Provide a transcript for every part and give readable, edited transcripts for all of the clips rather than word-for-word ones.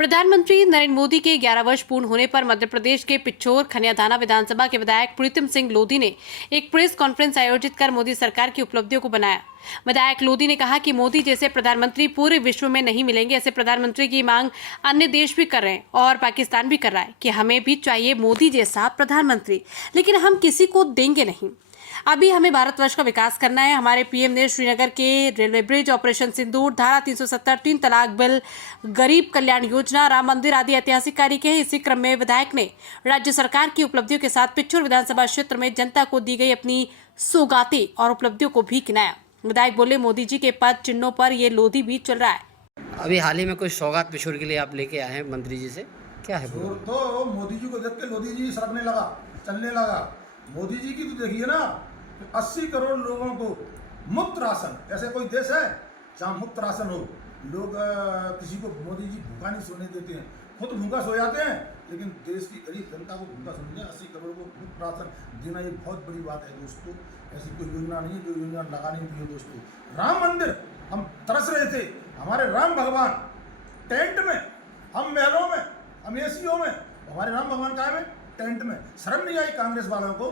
प्रधानमंत्री नरेंद्र मोदी के 11 वर्ष पूर्ण होने पर मध्य प्रदेश के पिछोर खनियाधाना विधानसभा के विधायक प्रीतम सिंह लोधी ने एक प्रेस कॉन्फ्रेंस आयोजित कर मोदी सरकार की उपलब्धियों को बनाया। विधायक लोधी ने कहा कि मोदी जैसे प्रधानमंत्री पूरे विश्व में नहीं मिलेंगे। ऐसे प्रधानमंत्री की मांग अन्य देश भी कर रहे हैं और पाकिस्तान भी कर रहा है कि हमें भी चाहिए मोदी जैसा प्रधानमंत्री, लेकिन हम किसी को देंगे नहीं। अभी हमें भारतवर्ष का विकास करना है। हमारे पीएम ने श्रीनगर के रेलवे ब्रिज, ऑपरेशन सिंदूर, धारा 370, 3 तलाक बिल, गरीब कल्याण योजना, राम मंदिर आदि ऐतिहासिक कार्य किए। इसी क्रम में विधायक ने राज्य सरकार की उपलब्धियों के साथ पिछोर विधानसभा क्षेत्र में जनता को दी गई अपनी सौगातें और उपलब्धियों को भी गिनाया। विधायक बोले, मोदी जी के पद चिन्हों पर ये लोधी भी चल रहा है। अभी हाल ही में कोई सौगात पिछोर के लिए आप लेके आए हैं मंत्री जी से, क्या है? तो मोदी जी को देख के लोधी जी सरकने लगा, चलने लगा। मोदी जी की तो देखिए ना, 80 करोड़ लोगों को मुफ्त राशन। ऐसे कोई देश है जहाँ मुफ्त राशन हो? लोग किसी को मोदी जी भूखा नहीं सोने देते हैं, खुद भूखा सो जाते हैं, लेकिन देश की गरीब जनता को भूखा सोने 80 करोड़ को मुफ्त राशन देना, ये बहुत बड़ी बात है दोस्तों। ऐसी कोई योजना नहीं है जो योजना लगा नहीं दी है दोस्तों। राम मंदिर, हम तरस रहे थे, हमारे राम भगवान टेंट में, हम महलों में, हम एसीओ में, हमारे राम भगवान कहाँ में? टेंट में। शर्म नहीं आई कांग्रेस वालों को?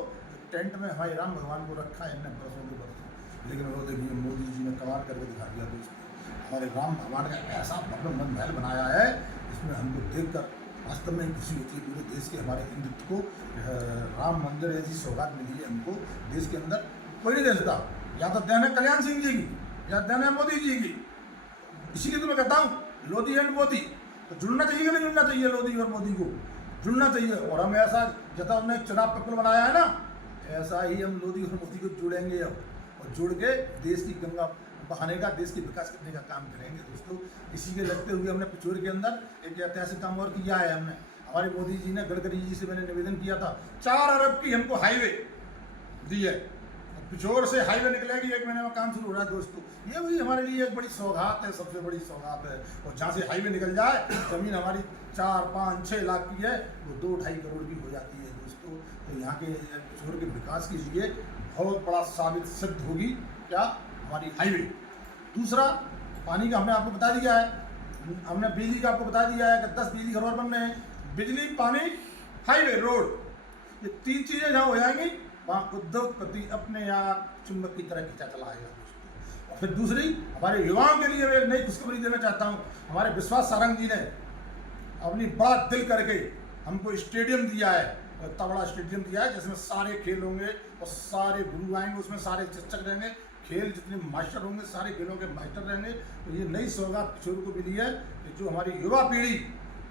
टेंट में हमारे राम भगवान को रखा है इन्हें बरसों के बरसों, लेकिन वो देखिए मोदी जी ने कमाल करके दिखा दिया दोस्तों। हमारे राम भगवान का ऐसा भव्य महल बनाया है, इसमें हमको देखकर वास्तव में खुशी होती है। पूरे देश के हमारे हिंदुत्व को राम मंदिर ऐसी सौगात मिली है हमको। देश के अंदर कोई नहीं दे सकता। या तो देन है कल्याण सिंह जी की, या देन है मोदी जी की। इसीलिए तो मैं कहता हूँ लोधी एंड मोदी तो जुड़ना चाहिए कि नहीं जुड़ना चाहिए? लोधी और मोदी को जुड़ना चाहिए। और हम ऐसा जैसा हमने चुनाव पेपर बनाया है ना, ऐसा ही हम लोधी और मोदी को जोड़ेंगे अब, और जोड़ के देश की गंगा बहाने का, देश की विकास करने का काम करेंगे दोस्तों। इसी के लगते हुए हमने पिछोर के अंदर एक ऐतिहासिक काम और किया है। हमने, हमारे मोदी जी ने, गडकरी जी से मैंने निवेदन किया था, 4 अरब की हमको हाईवे दी है। पिछोर से हाईवे निकलेगी, 1 महीने में काम शुरू हो रहा है दोस्तों। ये भी हमारे लिए एक बड़ी सौगात है, सबसे बड़ी सौगात है। और जहाँ से हाईवे निकल जाए, जमीन हमारी 4, 5, 6 लाख की है, वो 2-2.5 करोड़ की हो जाती है दोस्तों। तो यहाँ के पिछोर के विकास के लिए बहुत बड़ा साबित सिद्ध होगी क्या? हमारी हाईवे। दूसरा, पानी का हमने आपको बता दिया है, हमने बिजली का आपको बता दिया है कि 10 बिजली घर बन रहे हैं। बिजली, पानी, हाईवे, रोड, ये 3 चीज़ें जहाँ हो जाएंगी, वहाँ उद्योगपति अपने आप चुंबक की तरह खींचा चला आएगा दोस्तों। और फिर दूसरी, हमारे युवाओं के लिए मैं एक नई खुशखबरी देना चाहता हूँ। हमारे विश्वास सारंग जी ने अपनी बड़ा दिल करके हमको स्टेडियम दिया है, इतना बड़ा स्टेडियम दिया है जिसमें सारे खेल होंगे और सारे गुरु आएंगे, उसमें सारे शिक्षक रहेंगे, खेल जितने मास्टर होंगे सारे खेलों के मास्टर रहेंगे। तो ये नई सौगात पिछोर को मिली है कि जो हमारी युवा पीढ़ी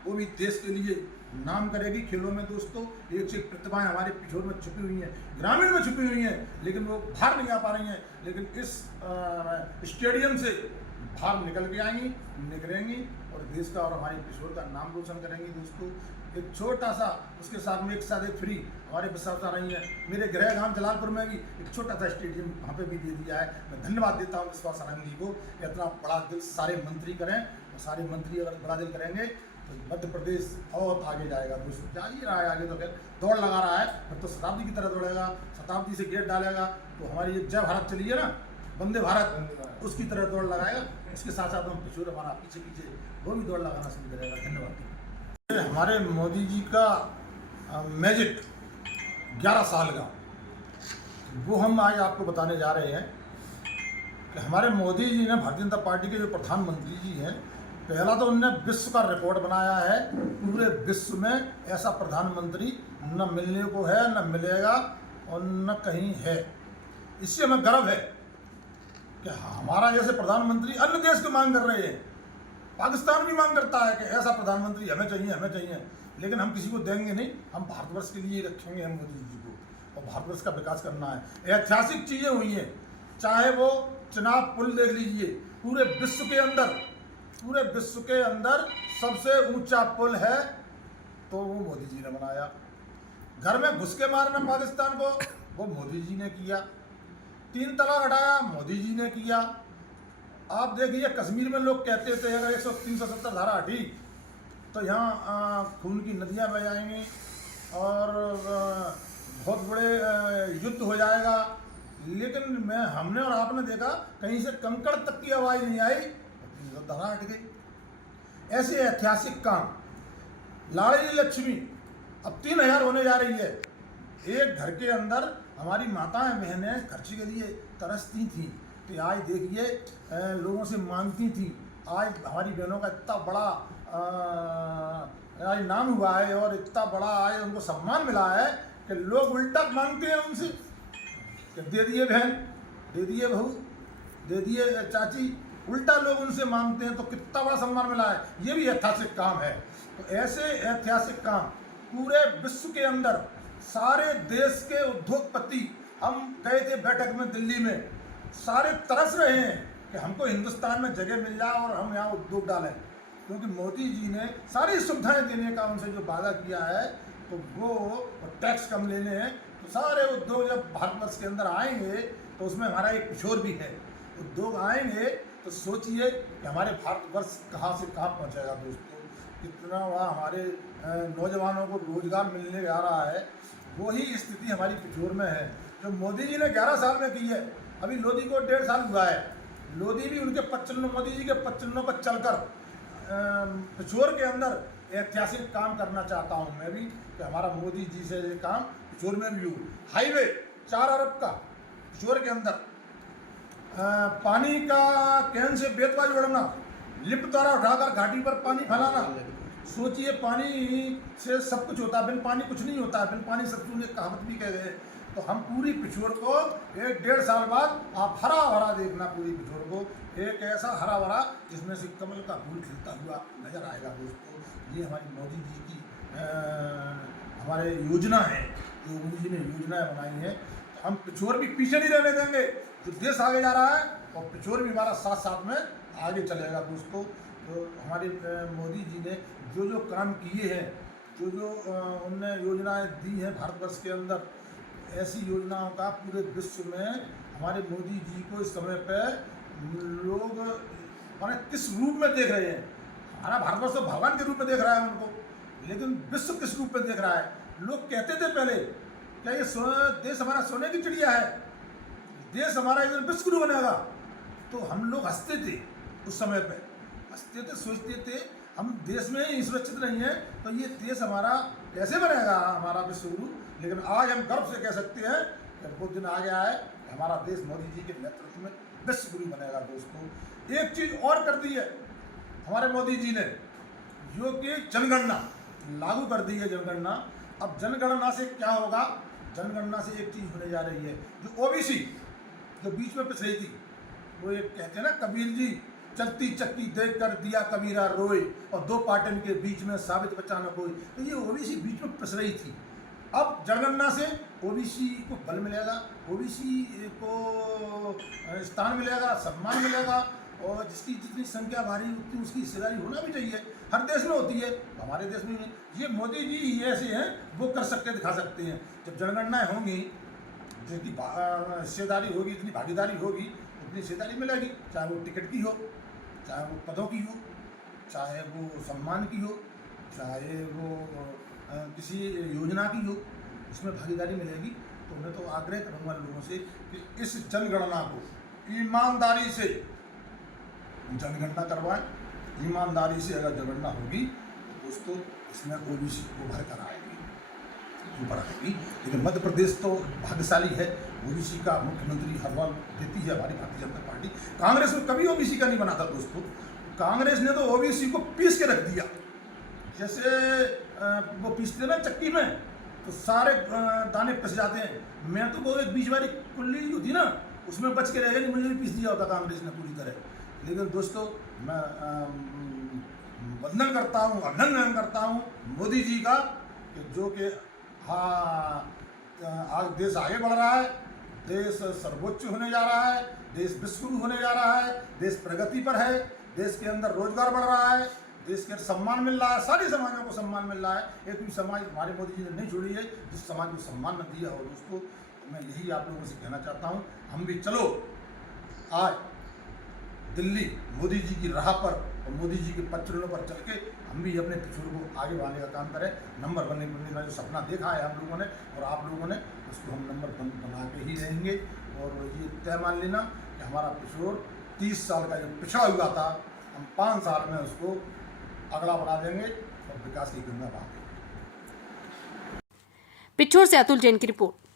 वो भी देश के लिए नाम करेगी खेलों में दोस्तों। एक से एक प्रतिभाएं हमारे पिछोर में छुपी हुई हैं, ग्रामीण में छुपी हुई हैं, लेकिन वो बाहर नहीं आ पा रही हैं। लेकिन इस स्टेडियम से बाहर निकल के आएंगी, निकलेंगी और देश का और हमारे पिछोर का नाम रोशन करेंगी दोस्तों। एक छोटा सा, उसके साथ में एक साथ एक फ्री हमारे विश्वास आ रही है। मेरे गृह गांव जलालपुर में भी एक छोटा सा स्टेडियम वहाँ पे भी दे दिया है। मैं धन्यवाद देता हूँ विश्वास सारंग जी को। इतना बड़ा दिल सारे मंत्री करें, और सारे मंत्री अगर बड़ा दिल करेंगे तो मध्य प्रदेश बहुत आगे जाएगा दोस्तों। जा ही रहा है आगे, तो फिर दौड़ लगा रहा है, फिर तो शताब्दी की तरह दौड़ेगा, शताब्दी से गेट डालेगा। तो हमारी एक जय भारत चली है ना, वंदे भारत, उसकी तरह दौड़ लगाएगा। इसके साथ साथ हम पिछोर हमारा पीछे पीछे वो भी दौड़ लगाना शुरू करेगा। धन्यवाद। हमारे मोदी जी का मैजिक 11 साल का, वो हम आज आपको बताने जा रहे हैं कि हमारे मोदी जी ने, भारतीय जनता पार्टी के जो प्रधानमंत्री जी हैं, पहला तो उनने विश्व का रिकॉर्ड बनाया है। पूरे विश्व में ऐसा प्रधानमंत्री न मिलने को है, न मिलेगा और न कहीं है। इससे हमें गर्व है कि हमारा जैसे प्रधानमंत्री अन्य देश की मांग कर रहे हैं। पाकिस्तान भी मांग करता है कि ऐसा प्रधानमंत्री हमें चाहिए, हमें चाहिए, लेकिन हम किसी को देंगे नहीं। हम भारतवर्ष के लिए रखेंगे हम मोदी जी को, और भारतवर्ष का विकास करना है। ऐतिहासिक चीज़ें हुई हैं, चाहे वो चुनाव पुल देख लीजिए, पूरे विश्व के अंदर सबसे ऊंचा पुल है तो वो मोदी जी ने बनाया। घर में घुस के मारना पाकिस्तान को, वो मोदी जी ने किया। 3 तलाक हटाया, मोदी जी ने किया। आप देखिए, कश्मीर में लोग कहते थे अगर 370 धारा हटी तो यहाँ खून की नदियाँ बह जाएंगी और बहुत बड़े युद्ध हो जाएगा। लेकिन हमने और आपने देखा कहीं से कंकड़ तक की आवाज़ नहीं आई, धारा हट गई। ऐसे ऐतिहासिक काम, लाड़ली लक्ष्मी अब 3000 होने जा रही है। एक घर के अंदर हमारी माताएं बहनें खर्च के लिए तरसती थी, तो आज देखिए लोगों से मांगती थी। आज हमारी बहनों का इतना बड़ा आज नाम हुआ है और इतना बड़ा आज उनको सम्मान मिला है कि लोग उल्टा मांगते हैं उनसे कि दे दिए बहन, दे दिए बहू, दे दिए चाची, उल्टा लोग उनसे मांगते हैं। तो कितना बड़ा सम्मान मिला है, ये भी ऐतिहासिक काम है। तो ऐसे ऐतिहासिक काम पूरे विश्व के अंदर सारे देश के उद्योगपति, हम गए थे बैठक में दिल्ली में, सारे तरस रहे हैं कि हमको हिंदुस्तान में जगह मिल जाए और हम यहाँ उद्योग डालें, क्योंकि मोदी जी ने सारी सुविधाएं देने का उनसे जो वादा किया है, तो वो टैक्स कम लेने हैं। तो सारे उद्योग जब भारतवर्ष के अंदर आएंगे तो उसमें हमारा एक पिछोर भी है। उद्योग आएंगे तो सोचिए कि हमारे भारतवर्ष कहाँ से कहाँ पहुँचेगा दोस्तों, कितना वहाँ हमारे नौजवानों को रोजगार मिलने जा रहा है। वही स्थिति हमारी पिछोर में है जो मोदी जी ने 11 साल में की है। अभी लोधी को 1.5 साल हुआ है। लोधी भी उनके 55 मोदी जी के 55 पर चलकर पिछोर के अंदर ऐतिहासिक काम करना चाहता हूँ मैं भी, कि हमारा मोदी जी से ये काम पिछोर में भी हो। हाईवे 4 अरब का पिछोर के अंदर, पानी का कैन से बेतवा जोड़ना, लिफ्ट द्वारा उठाकर घाटी पर पानी फैलाना। सोचिए पानी से सब कुछ होता है, बिन पानी कुछ नहीं होता है, बिन पानी सब कुछ, कहावत भी कह गए। तो हम पूरी पिछोर को 1-1.5 साल बाद आप हरा भरा देखना, पूरी पिछोर को एक ऐसा हरा भरा जिसमें से कमल का फूल खिलता हुआ नजर आएगा दोस्तों। ये हमारी मोदी जी की हमारे योजना है, जो मोदी जी ने योजनाएं बनाई हैं। तो हम पिछोर भी पीछे नहीं रहने देंगे। जो देश आगे जा रहा है और पिछोर भी हमारा साथ साथ में आगे चलेगा दोस्तों। तो हमारे मोदी जी ने जो जो काम किए हैं, जो जो उनने योजनाएं दी हैं भारतवर्ष के अंदर, ऐसी योजनाओं का पूरे विश्व में हमारे मोदी जी को इस समय पे लोग माने किस रूप में देख रहे हैं। हमारा भारतवर्ष तो भगवान के रूप में देख रहा है उनको, लेकिन विश्व किस रूप में देख रहा है। लोग कहते थे पहले क्या ये देश हमारा सोने की चिड़िया है, देश हमारा एक दिन विश्व गुरु बनेगा। तो हम लोग हंसते थे उस समय पे, हंसते थे, सोचते थे हम देश में ही सुरक्षित नहीं है तो ये देश हमारा कैसे बनेगा, हमारा विश्व गुरु। लेकिन आज हम गर्व से कह सकते हैं कि वो दिन आ गया है, हमारा देश मोदी जी के नेतृत्व में विश्व गुरु बनेगा दोस्तों। एक चीज और कर दी है हमारे मोदी जी ने, जो कि जनगणना लागू कर दी है। जनगणना, अब जनगणना से क्या होगा, जनगणना से एक चीज होने जा रही है, जो ओबीसी जो बीच में पिस रही थी, वो एक कहते हैं ना कबीर जी, चलती चक्की देख कर दिया कबीरा रोए और 2 पाटन के बीच में साबित बचा न कोई। तो ये ओबीसी बीच में पिस रही थी। अब जनगणना से ओबीसी को बल मिलेगा, ओबीसी को स्थान मिलेगा, सम्मान मिलेगा, और जिसकी जितनी संख्या भारी उतनी उसकी हिस्सेदारी होना भी चाहिए। हर देश में होती है, हमारे देश में नहीं। ये मोदी जी ही ऐसे हैं, वो कर सकते, दिखा सकते हैं। जब जनगणनाएँ होंगी, जितनी हिस्सेदारी होगी, जितनी भागीदारी होगी, उतनी हिस्सेदारी मिलेगी, चाहे वो टिकट की हो, चाहे वो पदों की हो, चाहे वो सम्मान की हो, चाहे वो किसी योजना की हो, इसमें भागीदारी मिलेगी। तो मैं तो आग्रह करूँगा लोगों से कि इस जनगणना को ईमानदारी से जनगणना करवाएं। ईमानदारी से अगर जनगणना होगी तो दोस्तों इसमें ओबीसी उभर कर आएगी, ऊपर आएगी। लेकिन मध्य प्रदेश तो भाग्यशाली है, ओबीसी का मुख्यमंत्री हर बार देती है हमारी भारतीय जनता पार्टी। कांग्रेस में कभी ओबीसी का नहीं बना था दोस्तों। कांग्रेस ने तो ओबीसी को पीस के रख दिया, जैसे वो पीसते ना चक्की में, तो सारे दाने पिस जाते हैं। मैं तो वो एक बीच वाली कुल्ली जो थी ना, उसमें बच के रह गया, नहीं मुझे भी पीस दिया होता कांग्रेस ने पूरी तरह। लेकिन दोस्तों मैं वंदन करता हूँ, अभिनंदन करता हूँ मोदी जी का, कि जो कि हाँ आज देश आगे बढ़ रहा है, देश सर्वोच्च होने जा रहा है, देश विश्व गुरु होने जा रहा है, देश प्रगति पर है, देश के अंदर रोजगार बढ़ रहा है, देश के सम्मान मिल रहा है, सारे समाजों को सम्मान मिल रहा है। एक भी समाज हमारे मोदी जी ने नहीं छोड़ी है जिस समाज को सम्मान न दिया हो दोस्तों। तो मैं यही आप लोगों से कहना चाहता हूँ, हम भी चलो आज दिल्ली मोदी जी की राह पर और मोदी जी के पचड़ों पर चल के हम भी अपने पिछड़ों को आगे बढ़ाने का काम करें। नंबर बनने का जो सपना देखा है हम लोगों ने और आप लोगों ने, उसको हम नंबर बना के ही रहेंगे। और ये तय मान लेना कि हमारा पिछोर 30 साल का जो पिछड़ा हुआ था, हम 5 साल में उसको अगला बना देंगे और विकास की गंगा बहा देंगे। पिछोर से अतुल जैन की रिपोर्ट।